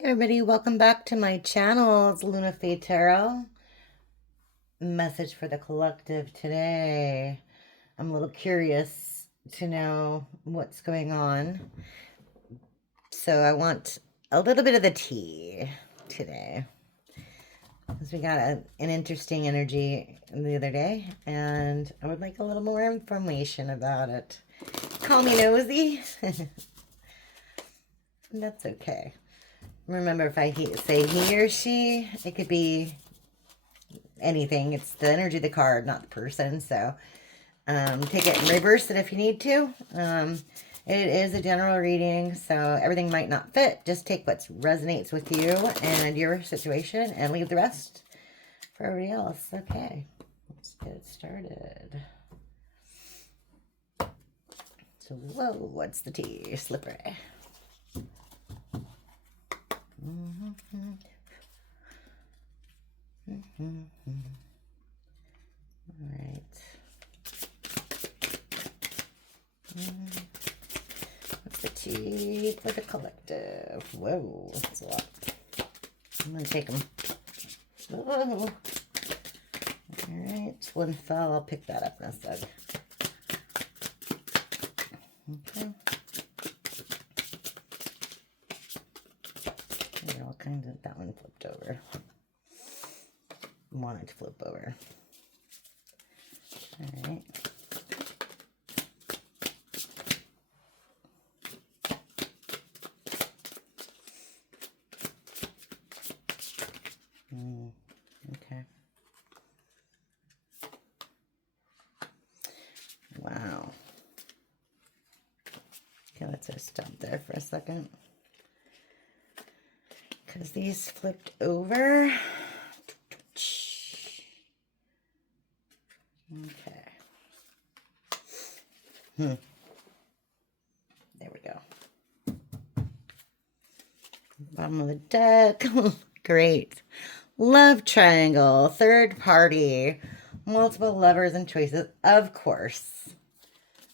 Hey everybody, welcome back to my channel. It's LunaFae Tarot. Message for the collective today. I'm a little curious to know what's going on. So I want a little bit of the tea today. Because we got an interesting energy the other day. And I would like a little more information about it. Call me nosy. That's okay. Remember, if I say he or she, it could be anything. It's the energy of the card, not the person. So take it and reverse it if you need to. It is a general reading, so everything might not fit. Just take what resonates with you and your situation and leave the rest for everybody else. Okay, let's get it started. So, whoa, what's the tea? Slippery. All right. What's the tea for the collective? Whoa, that's a lot. I'm gonna take them. Whoa. All right, one fell. I'll pick that up in a sec. Okay. There are all kinds of. That one flipped over. Wanted to flip over. All right. Okay. Wow. Okay, let's just stop there for a second. Because these flipped over. Okay. There we go. Bottom of the deck. Great. Love triangle. Third party. Multiple lovers and choices. Of course.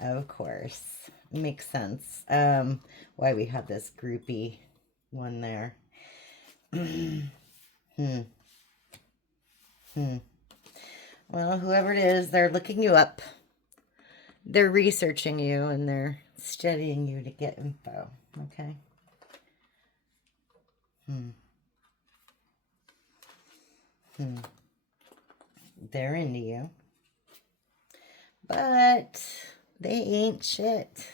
Of course. Makes sense. Why we have this groupie one there. Well, whoever it is, they're looking you up. They're researching you and they're studying you to get info. Okay. They're into you. But they ain't shit.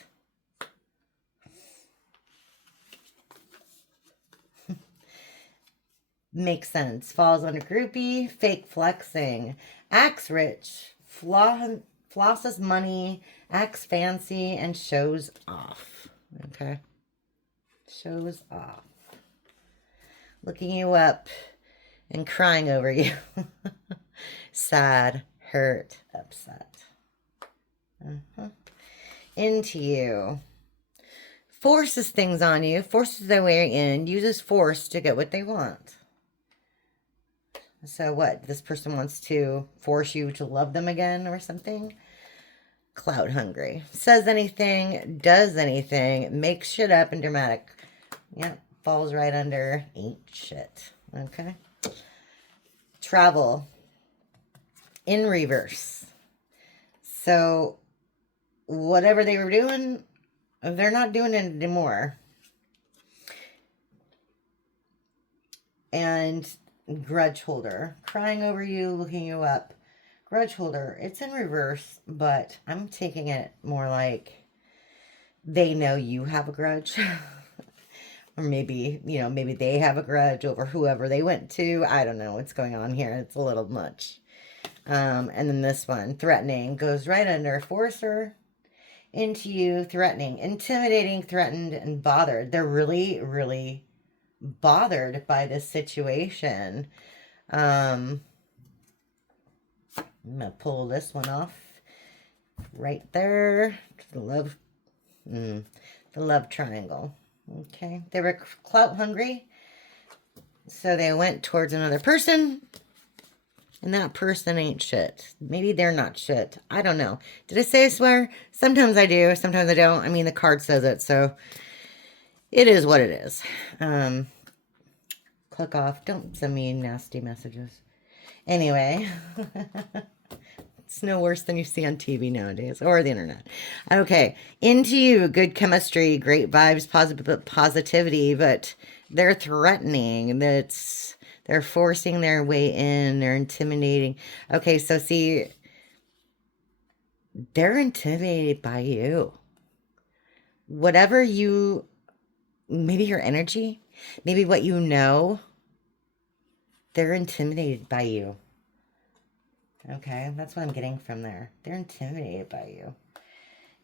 Makes sense. Falls under groupie, fake flexing, acts rich, flosses money, acts fancy, and shows off. Okay. Shows off. Looking you up and crying over you. Sad, hurt, upset. Into you. Forces things on you, forces their way in, uses force to get what they want. So what? This person wants to force you to love them again or something? Clout hungry. Says anything, does anything, makes shit up and dramatic. Yep, falls right under ain't shit. Okay. Travel. In reverse. So whatever they were doing, they're not doing it anymore. And grudge holder, crying over you, looking you up. Grudge holder, it's in reverse, but I'm taking it more like they know you have a grudge. Or maybe, maybe they have a grudge over whoever they went to. I don't know what's going on here. It's a little much. And then this one, threatening, goes right under forcer. Into you, threatening, intimidating, threatened, and bothered. They're really, really bothered by this situation. I'm gonna pull this one off right there. The love triangle. Okay, they were clout hungry, so they went towards another person, and that person ain't shit. Maybe they're not shit. I don't know. Did I say I swear? Sometimes I do, sometimes I don't. I mean, the card says it, so it is what it is. click off. Don't send me nasty messages. Anyway, it's no worse than you see on TV nowadays or the internet. Okay, into you, good chemistry, great vibes, positivity, but they're threatening. They're forcing their way in. They're intimidating. Okay, so see, they're intimidated by you. Whatever you, maybe your energy, maybe what you know, they're intimidated by you. Okay, that's what I'm getting from there. They're intimidated by you.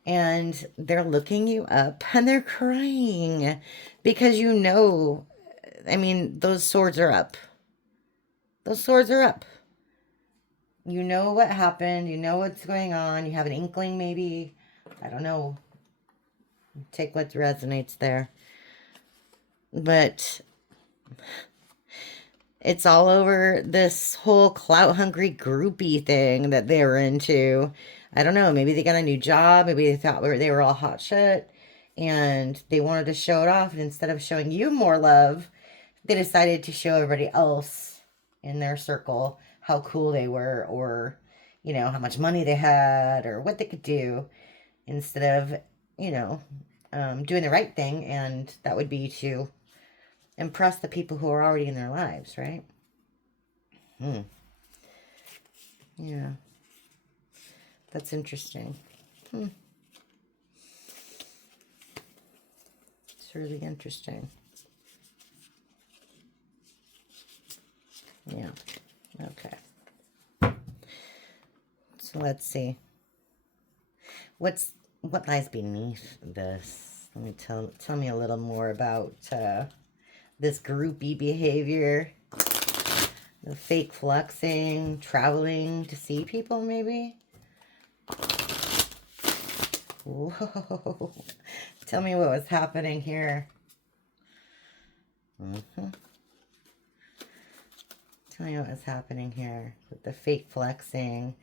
And they're looking you up and they're crying because you know, I mean, those swords are up. Those swords are up. You know what happened. You know what's going on. You have an inkling maybe. I don't know. Take what resonates there. But it's all over this whole clout hungry groupie thing that they were into. I don't know. Maybe they got a new job. Maybe they thought they were all hot shit and they wanted to show it off. And instead of showing you more love, they decided to show everybody else in their circle how cool they were, or, you know, how much money they had or what they could do, instead of, you know, doing the right thing. And that would be to impress the people who are already in their lives, right? Yeah. That's interesting. It's really interesting. Yeah. Okay. So let's see. What lies beneath this? Let me tell me a little more about this groupie behavior. The fake flexing, traveling to see people, maybe? Whoa. Tell me what was happening here. Tell me what was happening here with the fake flexing,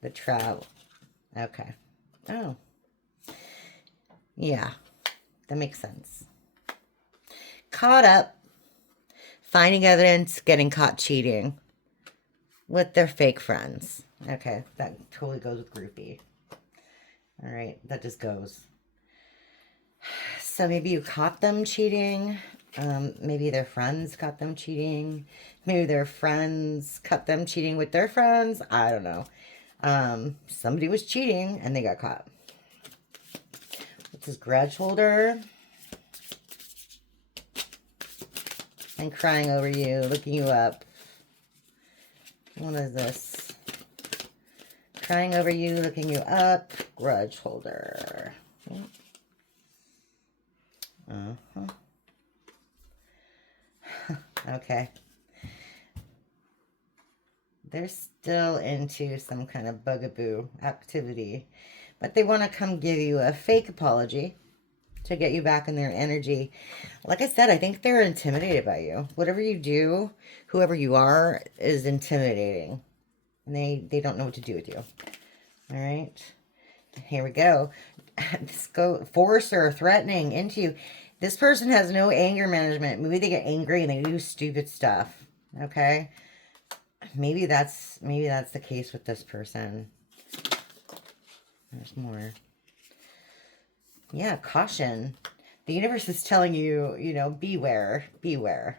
the travel. Okay. Oh. Yeah. That makes sense. Caught up. Finding evidence, getting caught cheating with their fake friends. Okay, that totally goes with groupie. All right, that just goes. So maybe you caught them cheating. Maybe their friends caught them cheating. Maybe their friends caught them cheating with their friends. I don't know. Somebody was cheating and they got caught. What's this grudge holder? And crying over you, looking you up. What is this? Crying over you, looking you up. Grudge holder. Okay. They're still into some kind of bugaboo activity, but they want to come give you a fake apology to get you back in their energy. Like I said, I think they're intimidated by you. Whatever you do, whoever you are, is intimidating. And they don't know what to do with you. All right. Here we go. This forcer, threatening into you. This person has no anger management. Maybe they get angry and they do stupid stuff. Okay. Maybe that's the case with this person. There's more. Yeah, caution. The universe is telling you, you know, beware, beware.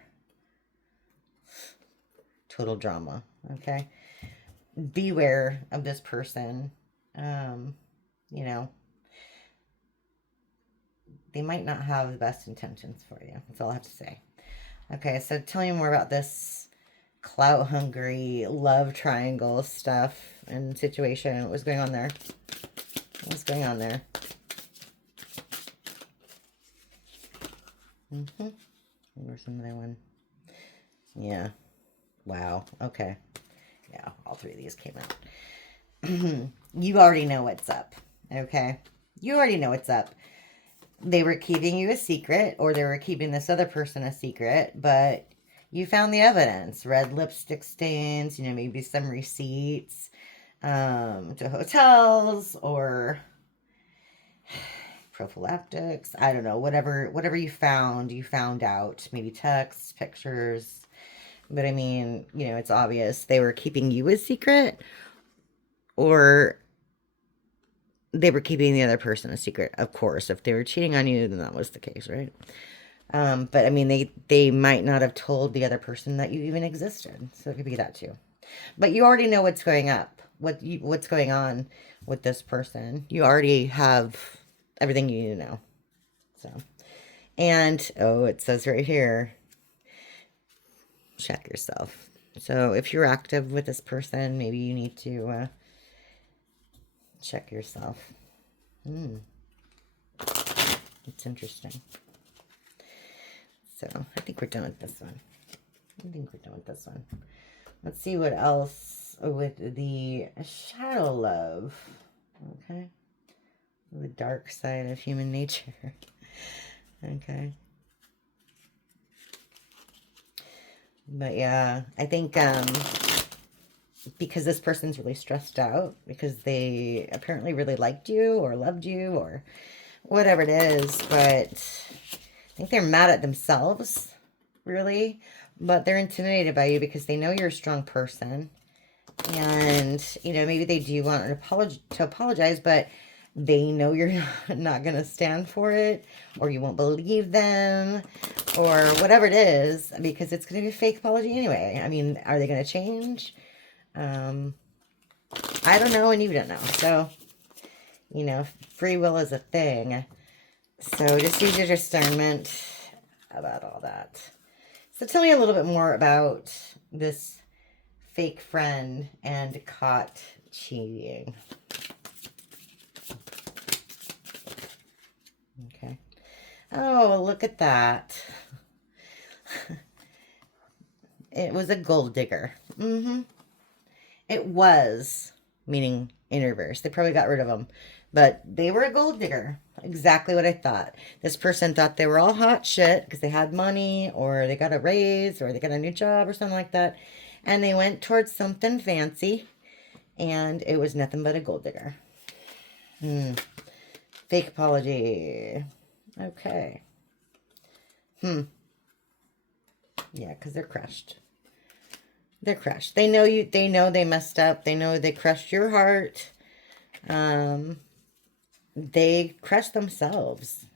Total drama, okay? Beware of this person. You know, they might not have the best intentions for you. That's all I have to say. Okay, so tell me more about this clout hungry love triangle stuff and situation. What was going on there? What's going on there? Where's another one? Yeah. Wow. Okay. Yeah, all three of these came out. You already know what's up. Okay? You already know what's up. They were keeping you a secret, or they were keeping this other person a secret, but you found the evidence. Red lipstick stains, you know, maybe some receipts to hotels, or prophylactics. I don't know, whatever you found out. Maybe texts, pictures. But I mean, you know, it's obvious they were keeping you a secret, or they were keeping the other person a secret. Of course, if they were cheating on you, then that was the case, right? But I mean, they might not have told the other person that you even existed, so it could be that too. But you already know what's going up, what's going on with this person. You already have everything you need to know. So, and oh, it says right here, check yourself. So if you're active with this person, maybe you need to check yourself. It's interesting. So I think we're done with this one. Let's see what else with the shadow love. Okay. The dark side of human nature. Okay. But yeah, I think because this person's really stressed out because they apparently really liked you or loved you or whatever it is, but I think they're mad at themselves, really, but they're intimidated by you because they know you're a strong person. And, you know, maybe they do want to apologize, but they know you're not going to stand for it, or you won't believe them, or whatever it is, because it's going to be a fake apology anyway. I mean, are they going to change? I don't know, and you don't know. So, you know, free will is a thing. So just use your discernment about all that. So tell me a little bit more about this fake friend and caught cheating. Okay. Oh, look at that. It was a gold digger. It was, meaning in reverse. They probably got rid of them. But they were a gold digger. Exactly what I thought. This person thought they were all hot shit because they had money or they got a raise or they got a new job or something like that. And they went towards something fancy. And it was nothing but a gold digger. Fake apology. Okay. Yeah, because they're crushed. They're crushed. They know you. They know they messed up. They know they crushed your heart. They crushed themselves.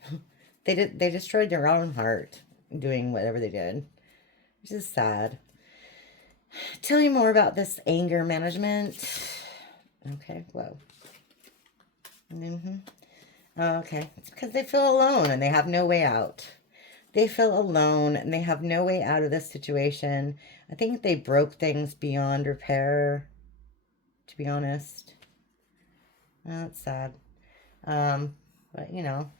They destroyed their own heart doing whatever they did, which is sad. Tell me more about this anger management. Okay, whoa. Okay, it's because they feel alone and they have no way out. They feel alone and they have no way out of this situation. I think they broke things beyond repair, to be honest. That's sad. But you know,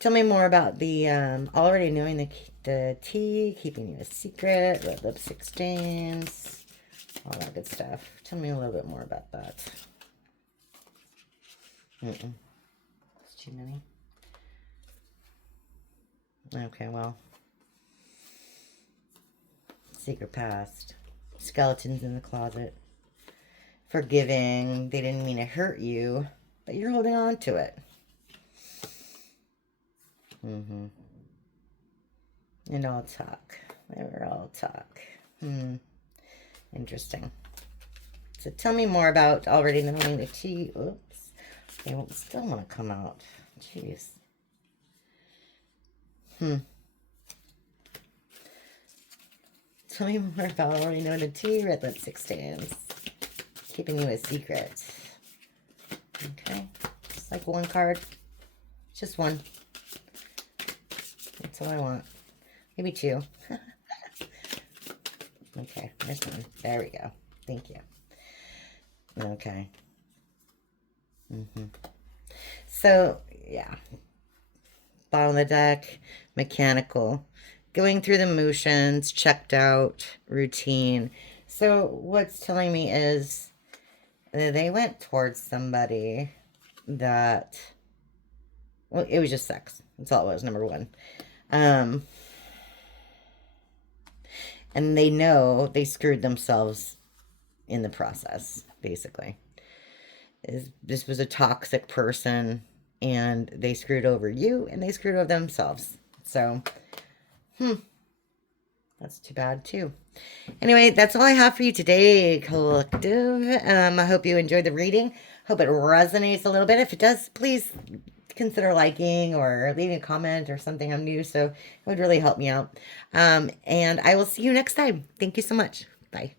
tell me more about the already knowing the tea, keeping you a secret, red lipstick stains, all that good stuff. Tell me a little bit more about that. It's too many. Okay, well, secret past, skeletons in the closet, forgiving. They didn't mean to hurt you, but you're holding on to it. And all talk. They were all talk. Interesting. So tell me more about already knowing the tea. Oops. They won't still want to come out. Jeez. Tell me more about already knowing the tea. Red lipstick stains. Keeping you a secret. Okay. Just like one card. Just one. That's all I want. Maybe two. Okay, there's one. There we go. Thank you. Okay. So, yeah. Bottom of the deck, mechanical. Going through the motions, checked out, routine. So, what's telling me is they went towards somebody that, well, it was just sex. That's all it was, number one. And they know they screwed themselves in the process, basically. This was a toxic person, and they screwed over you, and they screwed over themselves. So, that's too bad too. Anyway, that's all I have for you today, collective. I hope you enjoyed the reading. Hope it resonates a little bit. If it does, please consider liking or leaving a comment or something. I'm new, so it would really help me out. And I will see you next time. Thank you so much. Bye.